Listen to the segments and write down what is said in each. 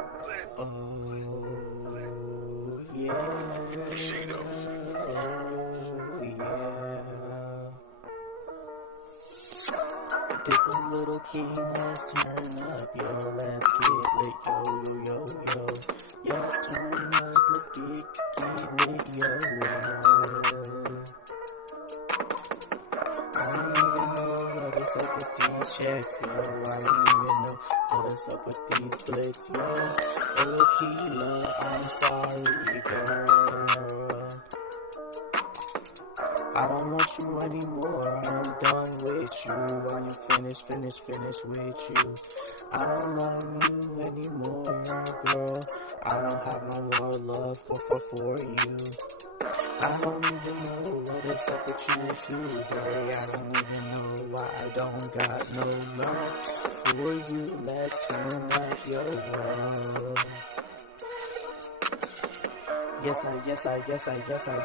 Oh, yeah. Oh, yeah. This is Little King, let's turn up, yo, let's get lit, yo, yo, yo, yo. Yo, let's turn up, let's get lit, yo. I don't even know what is up with these checks, yo. I don't even know what is up with these blitz, yo. Little Keela, I'm sorry, girl. I don't want you anymore, I'm done with you. I am finished with you. I don't love you anymore, girl. I don't have no more love for you. I don't even know what is up with you today. I don't even know why I don't got no love for you. Let's turn up your love. Yes, I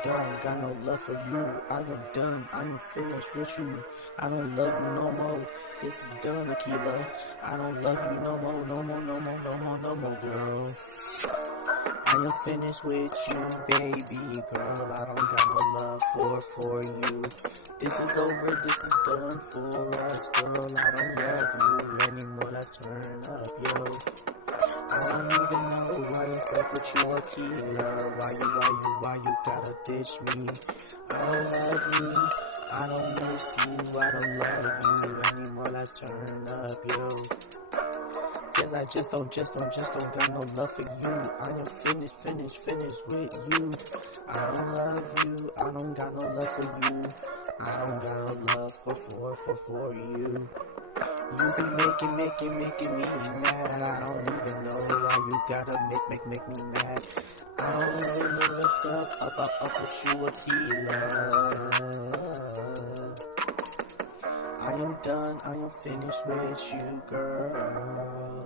don't got no love for you. I am done, I am finished with you. I don't love you no more. This is done, Akila. I don't love you no more, no more, girl. I am finished with you, baby girl. I don't got no love for you. This is over, this is done for us, girl. I don't love you anymore. Let's turn up, yo. I don't even know what is up with you, Akila. Why you gotta ditch me? I don't love you, I don't miss you, I don't love you anymore. Let's turn up, yo. Yes, I just don't got no love for you. I am finished with you. I don't love you, I don't got no love for you. I don't got no love for you. You be making me mad. I don't even know why you gotta make me mad. I don't even know what's up with you, Akila. I am done, I am finished with you, girl.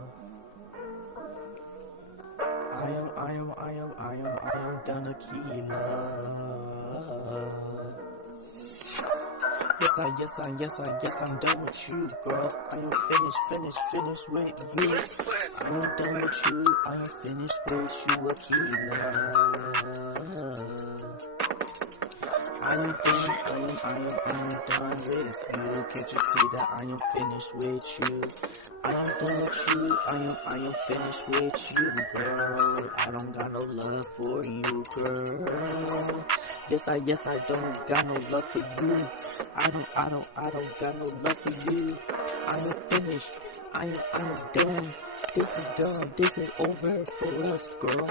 I am done, Akila. Yes, I'm done with you, girl. I am finished with you. I am done with you. I am finished with you, Akila. I am done with you. Can't you see that I am finished with you? I am done with you. I am finished with you, girl. I don't got no love for you, girl. Yes, I don't got no love for you. I don't got no love for you. I am finished. I am done. This is done. This is over for us, girl.